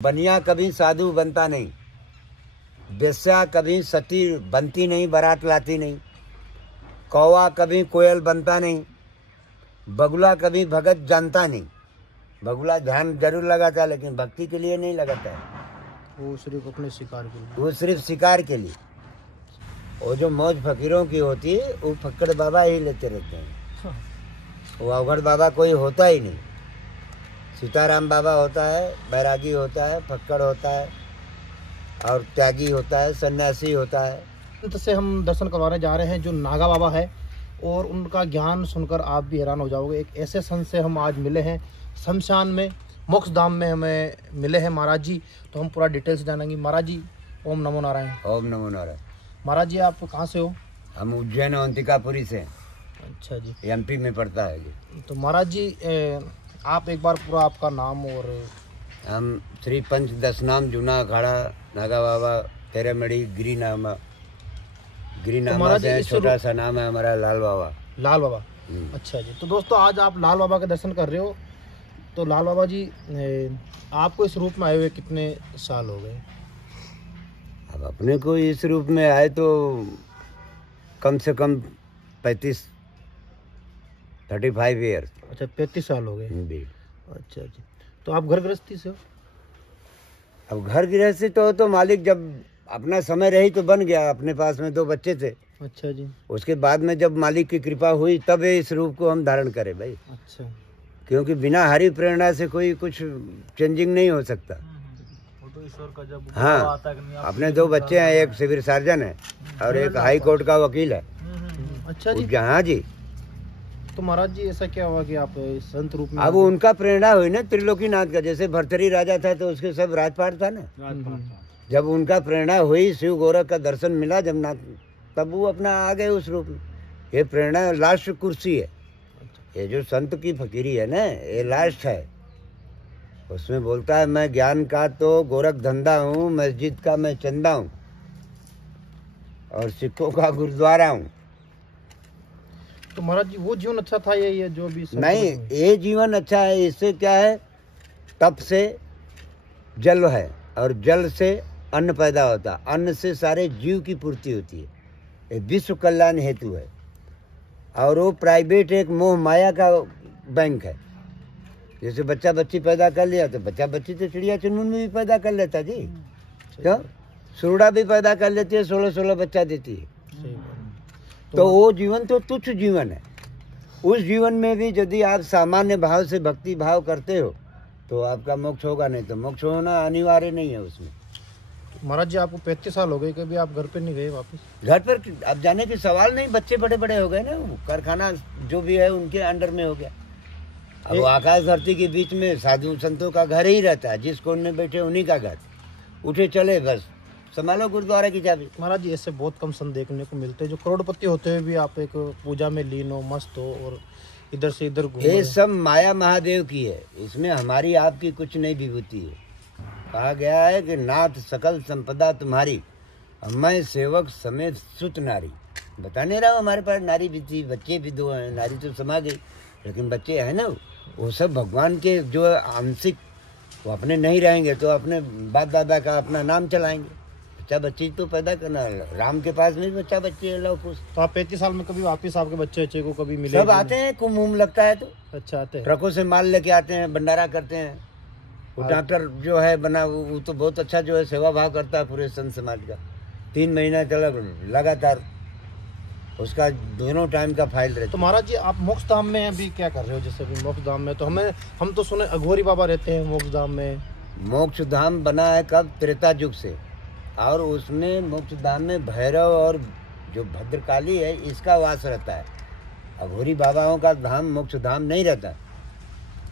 बनिया कभी साधु बनता नहीं, वेश्या कभी सती बनती नहीं, बारात लाती नहीं, कौवा कभी कोयल बनता नहीं, बगुला कभी भगत जानता नहीं। बगुला ध्यान जरूर लगाता है लेकिन भक्ति के लिए नहीं लगाता है, वो सिर्फ अपने शिकार के लिए, वो सिर्फ शिकार के लिए। वो जो मौज फकीरों की होती है वो फक्कड़ बाबा ही लेते रहते हैं, वो अवघड़ बाबा कोई होता ही नहीं। सीताराम बाबा होता है, बैरागी होता है, फक्कड़ होता है और त्यागी होता है, सन्यासी होता है। संत से हम दर्शन करवाने जा रहे हैं जो नागा बाबा है, और उनका ज्ञान सुनकर आप भी हैरान हो जाओगे। एक ऐसे संत से हम आज मिले हैं शमशान में, मोक्ष धाम में हमें मिले हैं महाराज जी। तो हम पूरा डिटेल्स जानेंगे। महाराज जी ओम नमो नारायण। ओम नमो नारायण। महाराज जी आप कहाँ से हो? हम उज्जैन अंतिकापुरी से। अच्छा जी, एमपी में पड़ता है जी। तो महाराज जी आप एक बार पूरा आपका नाम और। हम श्री पंच दशनाम जूना अखाड़ा नागा बाबा तेरेमढ़ी गिरीनामा से है, छोटा सा नाम है हमारा लाल बाबा। लाल बाबा, अच्छा जी। तो दोस्तों आज आप लाल बाबा के दर्शन कर रहे हो। तो लाल बाबा जी आपको इस रूप में आए हुए कितने साल हो गए? अब अपने को इस रूप में आए तो कम से कम 35 ईयर्स। अच्छा 35 साल हो गए। अच्छा जी। तो आप घर गृहस्थी से हो? अब घर गृहस्थी तो मालिक जब अपना समय रही तो बन गया। अपने पास में 2 बच्चे थे। अच्छा जी। उसके बाद में जब मालिक की कृपा हुई तब इस रूप को हम धारण करें भाई। अच्छा, क्योंकि बिना हरि प्रेरणा से कोई कुछ चेंजिंग नहीं हो सकता। वो तो ईश्वर का जब हाँ, अपने 2 बच्चे हैं, एक सिविल सर्जन है और एक हाई कोर्ट का वकील है। अच्छा जी। हाँ जी। तो महाराज जी ऐसा क्या हुआ कि आप संत रूप में? अब उनका प्रेरणा हुई ना त्रिलोकीनाथ का। जैसे भरथरी राजा था तो उसके सब राजपाट था ना। जब उनका प्रेरणा हुई, शिव गोरख का दर्शन मिला जब नाथ, तब वो अपना आ गए उस रूप में। ये प्रेरणा लास्ट कुर्सी है। ये जो संत की फकीरी है ना, ये लास्ट है। उसमें बोलता है मैं ज्ञान का तो गोरख धंधा हूँ, मस्जिद का मैं चंदा हूँ और सिखों का गुरुद्वारा हूँ। तो महाराज जी वो जीवन अच्छा था ये जो भी नहीं, ये जीवन अच्छा है। इससे क्या है, तप से जल है और जल से अन्न पैदा होता है, अन्न से सारे जीव की पूर्ति होती है। ये विश्व कल्याण हेतु है। और वो प्राइवेट एक मोह माया का बैंक है। जैसे बच्चा बच्ची पैदा कर लिया तो बच्चा बच्ची तो चिड़िया चुनमुन में भी पैदा कर लेता जी। क्यों? सुरड़ा भी पैदा कर लेती है, 16 बच्चा देती है। तो वो जीवन तो तुच्छ जीवन है। उस जीवन में भी यदि आप सामान्य भाव से भक्ति भाव करते हो तो आपका मोक्ष होगा, नहीं तो मोक्ष होना अनिवार्य नहीं है उसमें। महाराज जी आपको 35 साल हो गए, कभी आप घर पे नहीं गए वापस? घर पर अब जाने के सवाल नहीं। बच्चे बड़े बड़े हो गए ना, कारखाना जो भी है उनके अंडर में हो गया। अब आकाश धरती के बीच में साधु संतों का घर ही रहता है। जिस कोने में बैठे उन्हीं का घर, उठे चले बस संभालो गुरुद्वारा की चाबी। महाराज जी ऐसे बहुत कम संत देखने को मिलते हैं जो करोड़पति होते हुए भी आप एक पूजा में लीन हो, मस्त हो और इधर से इधर घूम। ये सब माया महादेव की है, इसमें हमारी आपकी कुछ नहीं विभूति है। कहा गया है कि नाथ सकल संपदा तुम्हारी, मैं सेवक समेत सुत नारी। बता नहीं रहा हमारे पास नारी भी थी, बच्चे भी 2 हैं। नारी तो समा गई लेकिन बच्चे हैं ना, वो सब भगवान के जो आंशिक, वो अपने नहीं रहेंगे तो अपने बाप दादा का अपना नाम चलाएंगे। बच्चा बच्ची तो पैदा करना, राम के पास में बच्चा बच्चे लव कुछ। तो आप 35 साल में कभी वापस आपके बच्चे को कभी मिले? सब आते हैं, कुंभ उम लगता है तो। अच्छा, आते हैं, ट्रकों से माल लेके आते हैं, भंडारा करते हैं। वो डॉक्टर जो है बना, वो तो बहुत अच्छा जो है सेवा भाव करता है पूरे संत समाज का। 3 महीना चला लगातार, उसका दोनों टाइम का फाइल रहता है। तो महाराज जी आप मोक्ष धाम में अभी क्या कर रहे हो? जैसे अभी मोक्ष धाम में तो हम तो सुने अघोरी बाबा रहते हैं मोक्ष धाम में। मोक्ष धाम बना है कब? त्रेता युग से। और उसमें मोक्ष धाम में भैरव और जो भद्रकाली है इसका वास रहता है। अघोरी बाबाओं का धाम मोक्ष धाम नहीं रहता।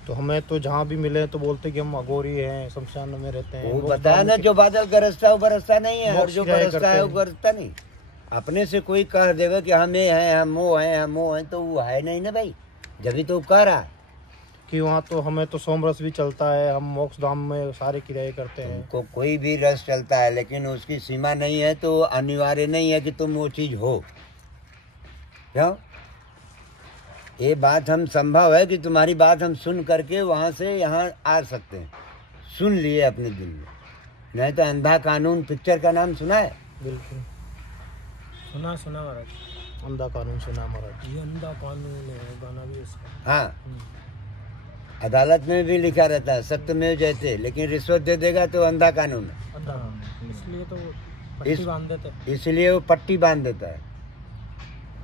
तो हमें तो जहाँ भी मिले तो बोलते कि हम अघोरी हैं, शमशान में रहते हैं। वो बताया ना, जो बादल गरजता है वो बरसता नहीं है, और जो बरसता है वो गरजता नहीं। अपने से कोई कह देगा कि हम ये हैं, हम वो हैं, हम वो हैं, तो वो है नहीं ना भाई। जब तो कह रहा है कि वहाँ तो हमें तो सोमरस भी चलता है, हम मोक्ष धाम में सारे क्रियाएं करते हैं। को कोई भी रस चलता है लेकिन उसकी सीमा नहीं है, तो अनिवार्य नहीं है कि तुम वो चीज हो। क्यों? ये बात हम संभव है कि तुम्हारी बात हम सुन करके वहाँ से यहाँ आ सकते हैं। सुन लिए अपने दिल में। नहीं तो अंधा कानून पिक्चर का नाम सुना है? बिल्कुल सुना महाराज। अंधा कानून सुना महाराज। ये अंधा कानून है, गाना भी उसका। हाँ, अदालत में भी लिखा रहता है सत्यमेव जयते, लेकिन रिश्वत दे देगा तो अंधा कानून है। अंधा, इसलिए तो वो पट्टी बांध देते हैं। इसलिए वो पट्टी बांध देता है।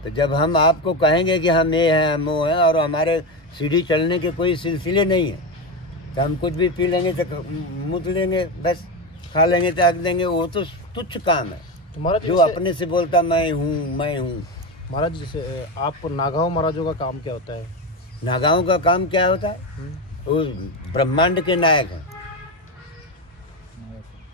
तो जब हम आपको कहेंगे कि हम ये हैं हम वो हैं और हमारे सीढ़ी चलने के कोई सिलसिले नहीं है, तो हम कुछ भी पी लेंगे तो मुँह लेंगे, बस खा लेंगे त्याग देंगे, वो तो तुच्छ काम है। तो महाराज जो अपने से बोलता मैं हूँ मैं हूँ। महाराज जैसे आप नागाओं महाराजों का काम क्या होता है? नागाओं का काम क्या होता है? वो ब्रह्मांड के नायक हैं।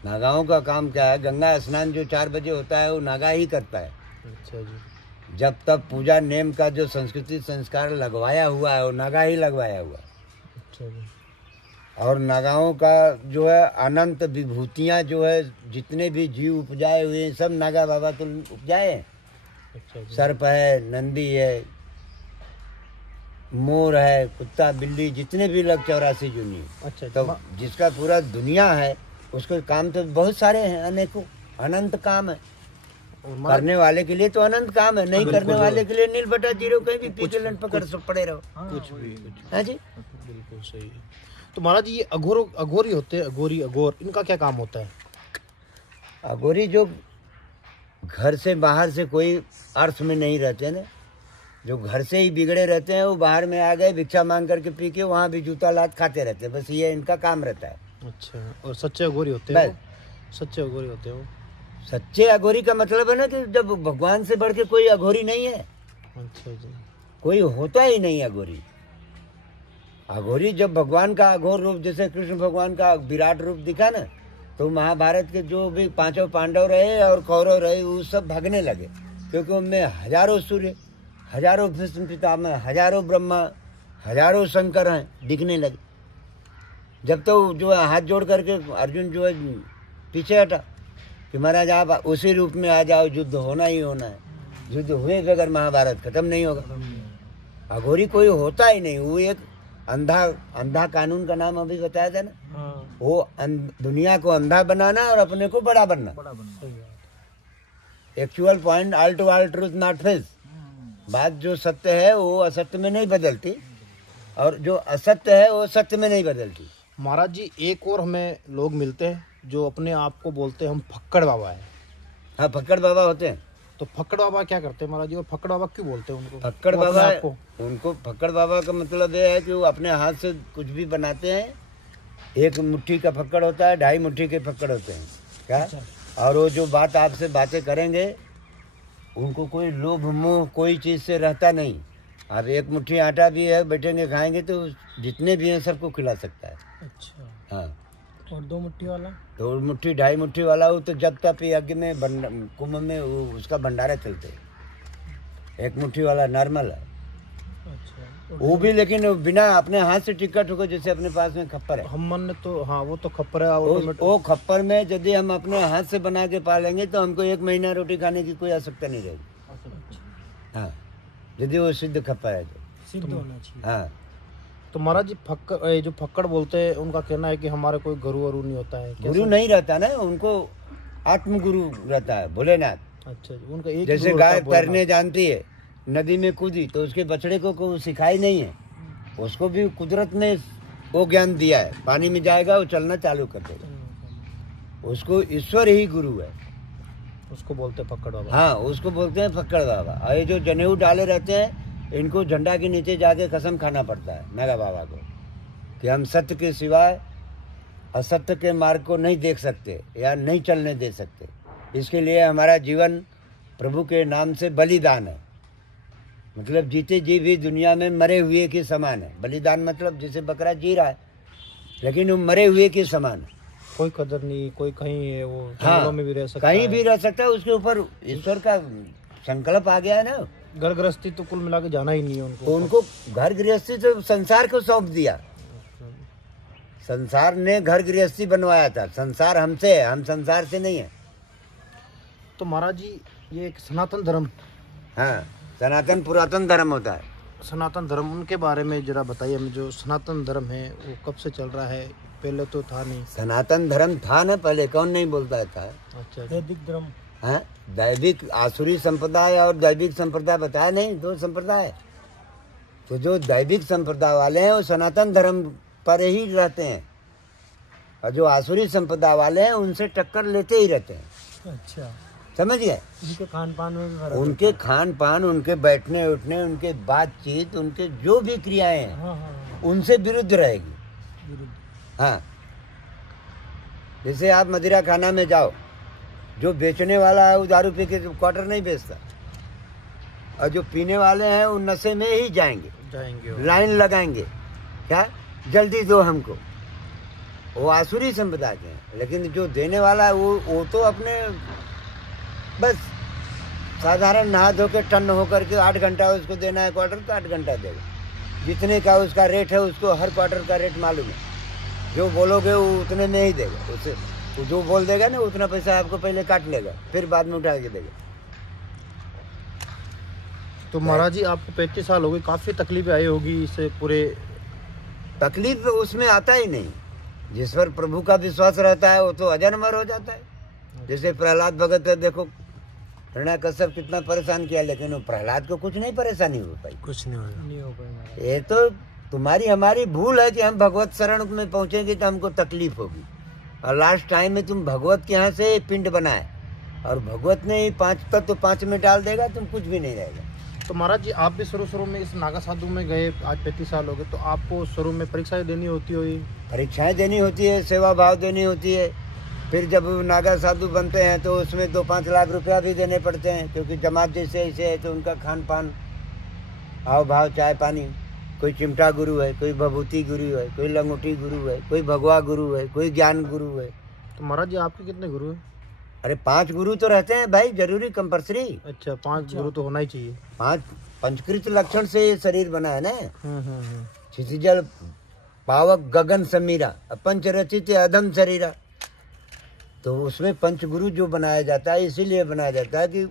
नागाओं का काम क्या है? गंगा स्नान जो 4 बजे होता है वो नागा ही करता है। अच्छा जी। जब तब पूजा नेम का जो संस्कृति संस्कार लगवाया हुआ है वो नागा ही लगवाया हुआ है। अच्छा जी। और नागाओं का जो है अनंत विभूतियाँ जो है जितने भी जीव उपजाए हुए हैं सब नागा बाबा तो उपजाए हैं। अच्छा जी। सर्प है, नंदी है, मोर है, कुत्ता बिल्ली, जितने भी लग 84 जूनी। अच्छा तो जिसका पूरा दुनिया है उसके काम तो बहुत सारे हैं, अनेकों अनंत काम है। करने वाले के लिए तो अनंत काम है, नहीं करने वाले के लिए नील बटा जीरो कहीं भी पीछे लंड पकड़ सब पड़े रहो। कुछ भी हाँ जी, बिल्कुल सही है। तो महाराज जी ये अघोरी होते हैं, अघोर, इनका क्या काम होता है? अघोरी जो घर से बाहर से कोई अर्थ में नहीं रहते ना, जो घर से ही बिगड़े रहते हैं, वो बाहर में आ गए भिक्षा मांग करके पी के वहाँ भी जूता लात खाते रहते हैं, बस ये इनका काम रहता है। अच्छा, और सच्चे अघोरी होते हैं वो? सच्चे अघोरी होते हैं वो? सच्चे अघोरी का मतलब है ना कि जब भगवान से बढ़ के कोई अघोरी नहीं है। अच्छा जी। कोई होता ही नहीं अघोरी। अघोरी जब भगवान का अघोर रूप, जैसे कृष्ण भगवान का विराट रूप दिखा ना, तो महाभारत के जो भी 5 पांडव रहे और कौरव रहे वो सब भागने लगे, क्योंकि उनमें हजारों सूर्य, हजारों भीष्म पितामह, हजारों ब्रह्मा, हजारों शंकर हैं दिखने लगे। जब तो जो है हाथ जोड़ करके अर्जुन जो है पीछे हटा कि महाराज आप उसी रूप में आ जाओ, युद्ध होना ही होना है। युद्ध हुए बगैर महाभारत खत्म नहीं होगा। अघोरी कोई होता ही नहीं, वो एक अंधा कानून का नाम अभी बताया था ना, वो दुनिया को अंधा बनाना और अपने को बड़ा बनना। Actual point, all to all truth not face. बात जो सत्य है वो असत्य में नहीं बदलती, और जो असत्य है वो सत्य में नहीं बदलती। महाराज जी एक और हमें लोग मिलते हैं जो अपने आप को बोलते हैं हम फक्कड़ बाबा है। हाँ, फक्कड़ बाबा होते हैं। तो फक्कड़ बाबा क्या करते हैं महाराज जी, और फक्कड़ बाबा क्यों बोलते हैं उनको? फक्कड़ बाबा उनको फक्कड़ बाबा का मतलब ये है कि वो अपने हाथ से कुछ भी बनाते हैं। 1 मुट्ठी का फक्कड़ होता है, 2.5 मुट्ठी के फक्कड़ होते हैं क्या। और वो जो आपसे बातें करेंगे उनको कोई लोभ मोह कोई चीज़ से रहता नहीं। अब 1 मुट्ठी आटा भी है, बैठेंगे खाएंगे तो जितने भी हैं सबको खिला सकता है। अच्छा। हाँ, और 2 मुट्ठी वाला? 2 मुट्ठी 2.5 मुट्ठी वाला वो तो जब तक यज्ञ में कुंभ में वो उसका भंडारा चलते। 1 मुट्ठी वाला नॉर्मल है। अच्छा। वो भी लेकिन बिना अपने हाथ से टिक्का ठोको, जैसे अपने पास में खप्पर है। हम मन ने तो हाँ वो तो खप्पर है। वो खप्पर में यदि हम अपने हाथ से बना के पालेंगे तो हमको 1 महीना रोटी खाने की कोई आवश्यकता नहीं रहेगी। हाँ, यदि वो सिद्ध खप्पर है तो सिद्ध होना चाहिए। हाँ। तो महाराज जी जो फक्कड़ बोलते हैं उनका कहना है कि हमारे कोई गुरु वरु नहीं होता है। गुरु नहीं रहता ना, उनको आत्मगुरु रहता है भोलेनाथ। अच्छा जी, उनका एक जैसे गाय तैरने जानती है, नदी में कूदी तो उसके बछड़े को सिखाई नहीं है, उसको भी कुदरत ने वो ज्ञान दिया है। पानी में जाएगा वो चलना चालू कर देगा, उसको ईश्वर ही गुरु है। उसको बोलते हैं फक्कड़ बाबा। हाँ, उसको बोलते हैं फक्कड़ बाबा। और ये जो जनेऊ डाले रहते हैं इनको झंडा के नीचे जाके कसम खाना पड़ता है नागा बाबा को कि हम सत्य के सिवाय असत्य के मार्ग को नहीं देख सकते या नहीं चलने दे सकते। इसके लिए हमारा जीवन प्रभु के नाम से बलिदान है। मतलब जीते जी भी दुनिया में मरे हुए के समान है। बलिदान मतलब जैसे बकरा जी रहा है लेकिन वो मरे हुए के समान है। कोई कदर नहीं, कोई कहीं है वो हाँ, जंगलों में भी रह सकता है, कहीं भी रह सकता है। उसके ऊपर ईश्वर का संकल्प आ गया है ना। घर गृहस्थी तो कुल मिला के जाना ही नहीं है उनको। उनको घर गृहस्थी तो संसार को सौंप दिया। संसार ने घर गृहस्थी बनवाया था। संसार हमसे है, हम संसार से नहीं है। तो महाराज जी ये एक सनातन धर्म, हाँ, सनातन पुरातन धर्म होता है। सनातन धर्म उनके बारे में जरा बताइए हमें। जो सनातन धर्म है वो कब से चल रहा है, पहले तो था नहीं। सनातन धर्म था ना पहले, कौन नहीं बोलता था। अच्छा जी। वैदिक धर्म। हाँ, दैविक आसुरी संप्रदाय और दैविक संप्रदाय बताया नहीं, दो संप्रदाय। तो जो दैविक संप्रदाय वाले हैं वो सनातन धर्म पर ही रहते हैं, और जो आसुरी संप्रदाय वाले हैं उनसे टक्कर लेते ही रहते हैं। अच्छा, समझ गए। उनके खान पान में भी फर्क उनके खान पान, उनके बैठने उठने, उनके बातचीत, उनके जो भी क्रियाएं हैं हाँ हाँ हाँ, उनसे विरुद्ध रहेगी। विरुद्ध। हाँ, जैसे आप मदिरा खाना में जाओ, जो बेचने वाला है वो दारू पी के क्वार्टर नहीं बेचता, और जो पीने वाले हैं वो नशे में ही जाएंगे, वो। लाइन लगाएंगे, क्या जल्दी दो हमको। वो आसुरी संप्रदाय के हैं। लेकिन जो देने वाला है वो तो अपने बस साधारण नहा धो के टन होकर के 8 घंटा उसको देना है क्वार्टर, तो 8 घंटा देगा। जितने का उसका रेट है उसको हर क्वार्टर का रेट मालूम है। जो बोलोगे वो उतने में ही देगा। उससे वो जो बोल देगा ना उतना पैसा आपको पहले काट लेगा, फिर बाद में उठा के देगा। तो महाराज जी आपको 35 साल हो गए, काफ़ी तकलीफें आई होगी इससे पूरे। तकलीफ उसमें आता ही नहीं। जिस पर प्रभु का विश्वास रहता है वो तो अजन्मर हो जाता है। जैसे प्रहलाद भगत है, देखो हिरण्याकश्यप कितना परेशान किया, लेकिन वो प्रहलाद को कुछ नहीं परेशानी हो पाई। कुछ नहीं होगा। नहीं हो पाए महाराज। ये तो तुम्हारी हमारी भूल है कि हम भगवत शरण में पहुंचेंगे तो हमको तकलीफ होगी। और लास्ट टाइम में तुम भगवत के यहाँ से पिंड बनाए, और भगवत ने ही 5 तत्व 5 में डाल देगा, तुम कुछ भी नहीं रहेगा। तो महाराज जी आप भी शुरू में इस नागा साधु में गए, आज 35 साल हो गए, तो आपको शुरू में परीक्षाएं देनी होती होगी। परीक्षाएं देनी होती है, सेवा भाव देनी होती है। फिर जब नागा साधु बनते हैं तो उसमें 2-5 लाख रुपया भी देने पड़ते हैं, क्योंकि जमात जैसे ऐसे है तो उनका खान पान, हाव भाव, चाय पानी। कोई चिमटा गुरु है, कोई भभूति गुरु है, कोई लंगोटी गुरु है, कोई भगवा गुरु है, कोई ज्ञान गुरु है। तो महाराज जी आपके कितने गुरु हैं? अरे 5 गुरु तो रहते हैं भाई, जरूरी, कंपल्सरी। अच्छा, 5 गुरु तो होना ही चाहिए। 5 पंचकृत लक्षण से ये शरीर बना है ना। हम्म। क्षितिजल पावक गगन समीरा, पंच रचित अधम शरीरा। तो उसमें पंचगुरु जो बनाया जाता है, इसीलिए बनाया जाता है कि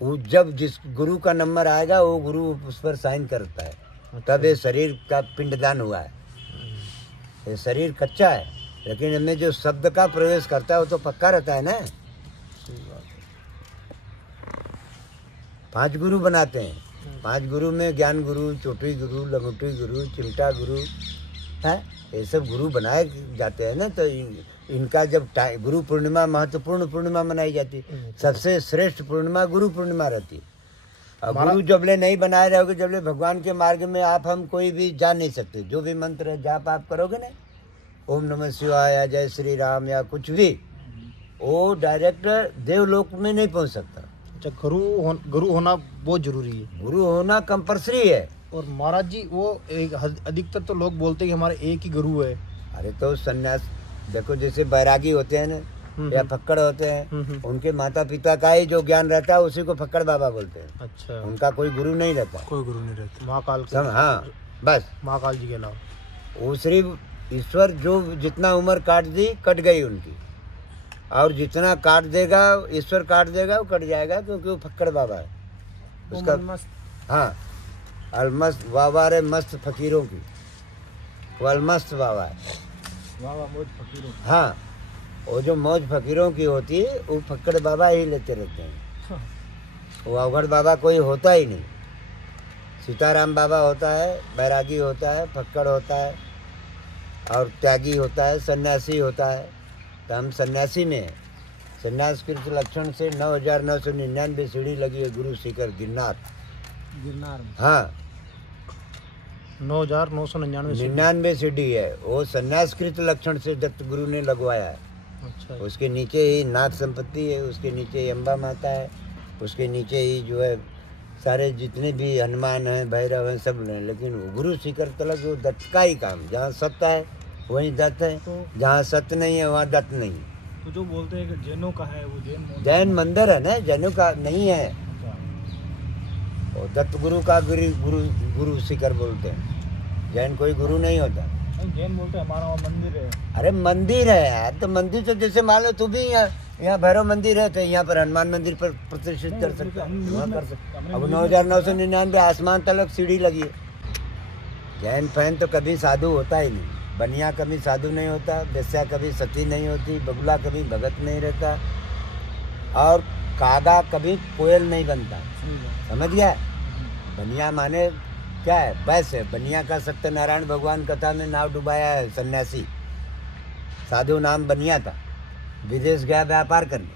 वो जब जिस गुरु का नंबर आएगा वो गुरु उस पर साइन करता है, तब ये शरीर का पिंडदान हुआ है। ये शरीर कच्चा है, लेकिन इनमें जो शब्द का प्रवेश करता है वो तो पक्का रहता है ना। 5 गुरु बनाते हैं। 5 गुरु में ज्ञान गुरु, चोटी गुरु, लंगोटी गुरु, चिमटा गुरु है, ये सब गुरु बनाए जाते हैं ना। तो इनका जब गुरु पूर्णिमा महत्वपूर्ण पूर्णिमा मनाई जाती है, सबसे श्रेष्ठ पूर्णिमा गुरु पूर्णिमा रहती है। और गुरु जबले नहीं बनाए रहोगे, जबले भगवान के मार्ग में आप हम कोई भी जा नहीं सकते। जो भी मंत्र है जाप आप करोगे ना, ओम नमः शिवाय या जय श्री राम या कुछ भी, वो डायरेक्ट देवलोक में नहीं पहुंच सकता। अच्छा, गुरु होना बहुत जरूरी है। गुरु होना कंपल्सरी है। और महाराज जी वो एक अधिकतर तो लोग बोलते हैं कि हमारे एक ही गुरु है। अरे तो सन्यास देखो, जैसे बैरागी होते हैं ना या फक्कड़ होते हैं, उनके माता पिता का ही जो ज्ञान रहता है उसी को फक्कड़ बाबा बोलते हैं। अच्छा, उनका कोई गुरु नहीं रहता। कोई गुरु नहीं रहता। महाकाल के, हाँ बस महाकाल जी के अलावा वो सिर्फ ईश्वर जो जितना उम्र काट दी कट गई उनकी, और जितना काट देगा ईश्वर काट देगा वो कट जाएगा, क्योंकि वो फक्कड़ बाबा है उसका। हाँ, अलमस्त बाबा रे मस्त फकीरों की, वो अलमस्त बाबा है। मौज फकीरों। हाँ, वो जो मौज फकीरों की होती है वो फक्कड़ बाबा ही लेते रहते हैं। वो अवघड़ बाबा कोई होता ही नहीं। सीताराम बाबा होता है, बैरागी होता है, फक्कड़ होता है, और त्यागी होता है, सन्यासी होता है। तो हम सन्यासी में हैं। सन्यास के लक्षण से 9,999 सीढ़ी लगी है गुरु शिखर गिरनार में। हाँ, 9,999 सीढ़ी है। वो सन्यासकृत लक्षण से दत्त गुरु ने लगवाया है। अच्छा, उसके नीचे ही नाग संपत्ति है, उसके नीचे ही अम्बा माता है, उसके नीचे ही जो है सारे जितने भी हनुमान हैं, भैरव हैं, सब हैं। लेकिन वो गुरु शिखर तलक वो दत्त का ही काम। जहाँ सत्य है वहीं दत्त है, जहाँ सत्य नहीं है वहाँ दत्त नहीं। तो जो बोलते हैं कि जैनों का है, वो जैन मंदिर है ना, जैनों का नहीं है। वो दत्त गुरु का गुरु शिखर बोलते हैं। जैन कोई गुरु नहीं होता। जैन बोलते हैं हमारा वहाँ मंदिर है। अरे मंदिर है यार, तो मंदिर तो जैसे मान लो तू भी यहाँ भैरव मंदिर है, तो यहाँ पर हनुमान मंदिर पर प्रतिष्ठित कर सकते हैं। अब 9,999 आसमान तलक सीढ़ी लगी है। जैन फैन तो कभी साधु होता ही नहीं। बनिया कभी साधु नहीं होता, वेश्या कभी सती नहीं होती, बगुला कभी भगत नहीं रहता, और कागा कभी कोयल नहीं बनता। समझ गया? बनिया माने क्या है? वैसे बनिया का सत्यनारायण भगवान कथा में नाव डुबाया है सन्यासी। साधु नाम बनिया था, विदेश गया व्यापार करने,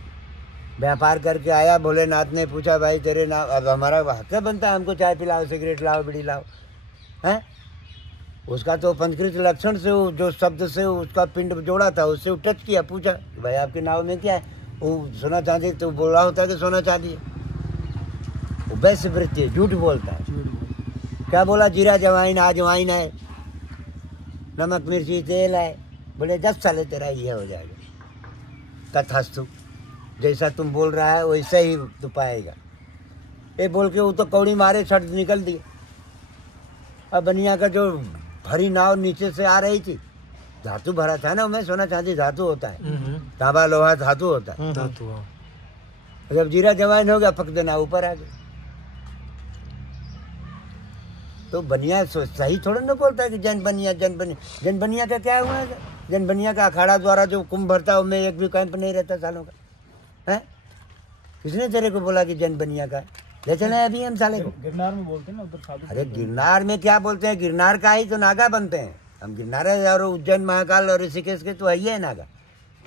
व्यापार करके आया, भोलेनाथ ने पूछा भाई तेरे नाम, अब हमारा हक बनता है हमको चाय पिलाओ, सिगरेट लाओ, बीड़ी लाओ, हैं? उसका तो पंचकृत लक्षण से जो शब्द से उसका पिंड जोड़ा था उससे टच किया, पूछा भाई आपके नाव में क्या है? वो सोना चांदी, तो बोल रहा होता है कि सोना चांदी है। वो वैश्य वृत्ति है, झूठ बोलता है। क्या बोला? जीरा जवाइन अजवाइन है, नमक मिर्ची तेल है। बोले 10 साल तेरा ये हो जाएगा। तथास्तु, जैसा तुम बोल रहा है वैसा ही तू पाएगा। ये बोल के वो तो कौड़ी मारे छट निकल दिए। अब बनिया का जो भरी नाव नीचे से आ रही थी, धातु भरा था ना, मैं सोना चांदी धातु होता है, तांबा लोहा धातु होता है। जब जीरा जवाइन हो गया, पक देना ऊपर आ गया। तो बनिया सही थोड़ा ना बोलता है कि जन बनिया जन बनिया। जन बनिया का क्या हुआ है? जन बनिया का अखाड़ा द्वारा जो कुंभ भरता है उनमें एक भी कैंप नहीं रहता सालों का, है? किसने तेरे को बोला कि जन बनिया का? ले चले अभी हम साले को। गिरनार में बोलते हैं ना उधर साधु। अरे गिरनार में क्या बोलते हैं? गिरनार का ही तो नागा बनते हैं हम। गिरनार है और उज्जैन महाकाल और ऋषिकेश के तो है ही है नागा।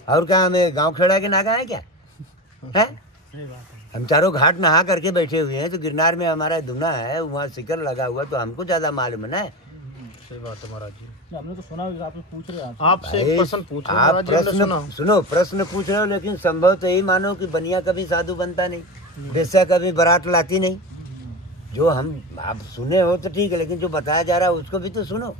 और क्या हमें गांव खेड़ा के नागा है क्या? है? सही बात है। हम चारों घाट नहा करके बैठे हुए हैं, तो गिरनार में हमारा दुना है, वहाँ शिखर लगा हुआ, तो हमको ज्यादा मालूम है। सही बात है महाराज जी। हमने तो सुना, आपसे पूछ रहे हैं आपसे एक प्रश्न पूछ रहे हैं आप महाराज जी, हमने प्रश्न सुना। सुनो, प्रश्न पूछ रहे हो, लेकिन संभव तो यही मानो कि बनिया कभी साधु बनता नहीं, वेश्या कभी बारात लाती नहीं। जो हम आप सुने हो तो ठीक है, लेकिन जो बताया जा रहा है उसको भी तो सुनो,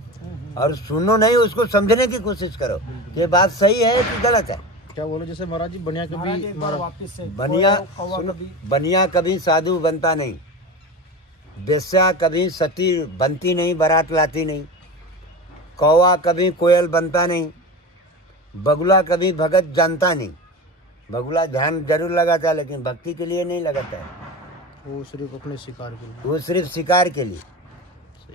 और सुनो नहीं, उसको समझने की कोशिश करो कि ये बात सही है कि गलत है। क्या बोलो? जैसे महाराज जी बनिया कभी वापिस से बनिया कौवा सुनो, कभी- बनिया कभी साधु बनता नहीं, वेश्या कभी सती बनती नहीं, बारात लाती नहीं, कौवा कभी कोयल बनता नहीं, बगुला कभी भगत जानता नहीं। बगुला ध्यान जरूर लगाता है, लेकिन भक्ति के लिए नहीं लगाता है, वो सिर्फ अपने शिकार के लिए। वो सिर्फ शिकार के लिए।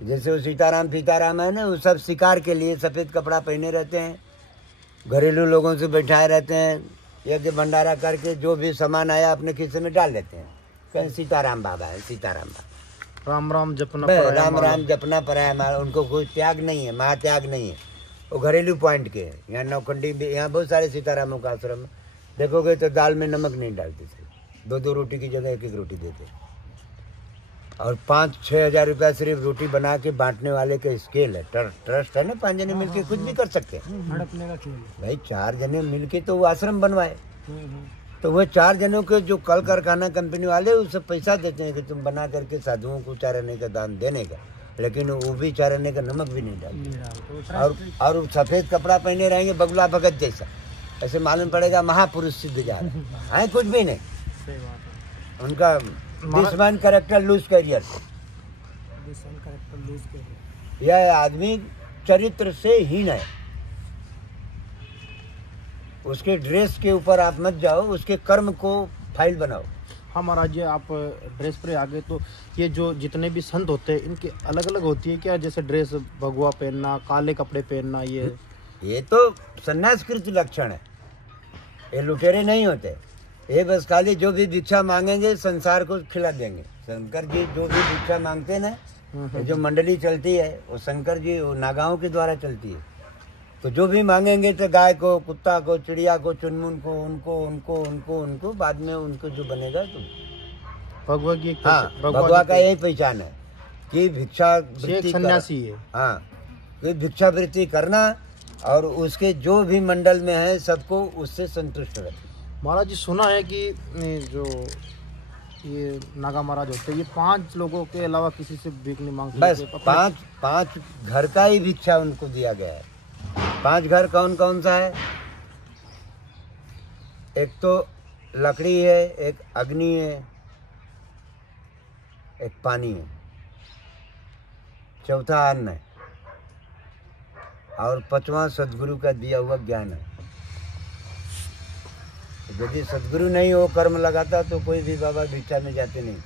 जैसे वो सीताराम फीताराम है ना, वो सब शिकार के लिए सफ़ेद कपड़ा पहने रहते हैं, घरेलू लोगों से बैठाए रहते हैं, यज्ञ भंडारा करके जो भी सामान आया अपने खीसे में डाल लेते हैं, कहीं सीताराम बाबा है, सीताराम बाबा, राम राम जपना बस पराया राम माला। राम जपना पराया माला। उनको कोई त्याग नहीं है, महात्याग नहीं है, वो घरेलू पॉइंट के हैं। यहाँ नौखंडी भी, यहाँ बहुत सारे सीतारामों का आश्रम है, देखोगे तो दाल में नमक नहीं डालते थे, 2-2 रोटी की जगह 1-1 रोटी देते, और 5-6 हज़ार रुपया सिर्फ रोटी बना के बांटने वाले का स्केल है। ट्रस्ट है ना, 5 जने मिलके कुछ भी कर सकते हैं भड़कने का खेल है। भाई। 4 जने मिलके तो वो आश्रम बनवाए, तो वो 4 जनों के जो कल कारखाना कंपनी वाले उससे पैसा देते हैं कि तुम बना करके साधुओं को 4 आने का दान देने का, लेकिन वो भी 4 आने का नमक भी नहीं डालते, और सफ़ेद कपड़ा पहने रहेंगे बगुला भगत जैसा, ऐसे मालूम पड़ेगा महापुरुष सिद्ध जा रहे हैं, कुछ भी नहीं। सही बात है। उनका this man character loose career, character loose कर यह आदमी चरित्र से हीन है। उसके ड्रेस के ऊपर आप मत जाओ, उसके कर्म को फाइल बनाओ। हाँ महाराज जी, आप ड्रेस पर आगे तो ये जो जितने भी संत होते हैं इनकी अलग अलग होती है क्या? जैसे ड्रेस भगवा पहनना, काले कपड़े पहनना, ये तो सन्यासकृत लक्षण है, ये लुटेरे नहीं होते। ये बस खाली जो भी भिक्षा मांगेंगे संसार को खिला देंगे। शंकर जी जो भी भिक्षा मांगते हैं ना, ये जो मंडली चलती है वो शंकर जी वो नागाओं के द्वारा चलती है। तो जो भी मांगेंगे तो गाय को, कुत्ता को, चिड़िया को, चुनमुन को, उनको बाद में उनको जो बनेगा तो भगवा की हाँ, भगवा का यही पहचान है कि भिक्षा एक सन्यासी है। हाँ, कि भिक्षावृत्ति करना और उसके जो भी मंडल में है सबको उससे संतुष्ट रहे। महाराज जी सुना है कि जो ये नागा महाराज होते हैं ये 5 लोगों के अलावा किसी से भीख नहीं मांगते। बस 5 घर का ही भिक्षा उनको दिया गया है। 5 घर कौन कौन सा है? एक तो लकड़ी है, एक अग्नि है, एक पानी है, चौथा अन्न है, और 5वां सदगुरु का दिया हुआ ज्ञान है। यदि सदगुरु नहीं हो कर्म लगाता तो कोई भी बाबा भिक्षा में जाते नहीं।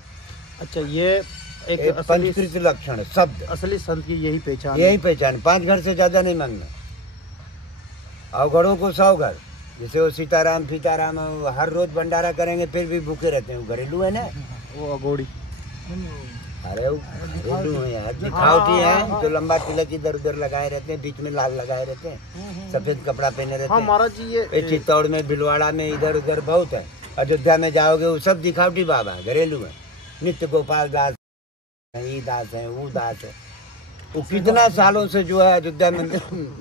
अच्छा, ये एक पंचकृत लक्षण है, शब्द असली संत की यही पहचान यही पहचान। 5 घर से ज्यादा नहीं मांगना। अवघड़ों को 100 घर, जैसे वो सीताराम फीताराम हर रोज भंडारा करेंगे फिर भी भूखे रहते हैं, वो घरेलू है ना। वो अघोड़ी। अरे वो घरेलू है यार, दिखावटी है, जो लंबा तिलक इधर उधर लगाए रहते हैं, बीच में लाल लगाए रहते हैं, सफेद कपड़ा पहने रहते हाँ हैं। महाराज जी ये चित्तौड़ में भिलवाड़ा में इधर उधर बहुत है। अयोध्या में जाओगे वो सब दिखावटी बाबा है, घरेलू है। नित्य गोपाल दास है, ई दास है, वो दास है। वो कितना सालों से जो है अयोध्या में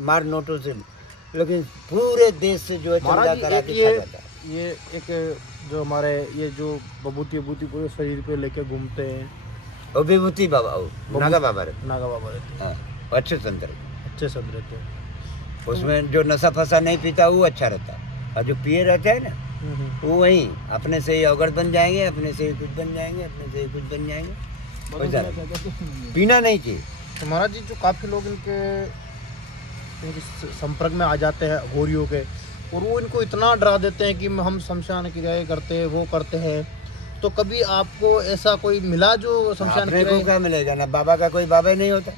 मार नोटों से, लेकिन पूरे देश से जो है चंदा महाराज करा जी के खा जाता है। ये एक जो हमारे ये जो बबूती पूरे शरीर पे लेके घूमते हैं, वो विभूति बाबा, वो नागा बाबा रहते नागा बाबा रहते हैं, हैं। हाँ, अच्छे संत रहते अच्छे सब रहते हैं। हैं। उसमें जो नशा फसा नहीं पीता वो अच्छा रहता है, और जो पिए रहते हैं ना वो वही अपने से ही अवगढ़ बन जाएंगे, अपने से ही कुछ बन जाएंगे, अपने से ही कुछ बन जाएंगे। वैसा रहता। पीना नहीं चाहिए। तो महाराज जी जो काफ़ी लोग इनके संपर्क में आ जाते हैं अघोरियों के, और वो इनको इतना डरा देते हैं कि हम शमशान क्रियाएं करते हैं, वो करते हैं। तो कभी आपको ऐसा कोई मिला जो शमशान अपने को क्रियाएं, क्या मिलेगा ना, बाबा का कोई बाबा ही नहीं होता।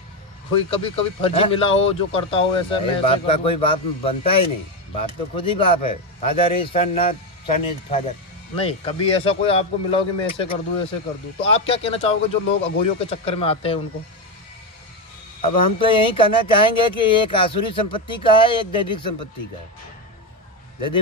कोई कभी फर्जी मिला हो जो करता हो ऐसा? मैं ऐसे बाप का करूं। कोई बाप बनता ही नहीं, बाप तो खुद ही बाप है। Father is son, not son is father. नहीं, कभी ऐसा कोई आपको मिला हो कि मैं ऐसे कर दूं, ऐसे कर दूं? तो आप क्या कहना चाहोगे जो लोग अघोरियों के चक्कर में आते हैं उनको? अब हम तो यही कहना चाहेंगे कि एक आसुरी संपत्ति का है, एक दैविक संपत्ति का है। यदि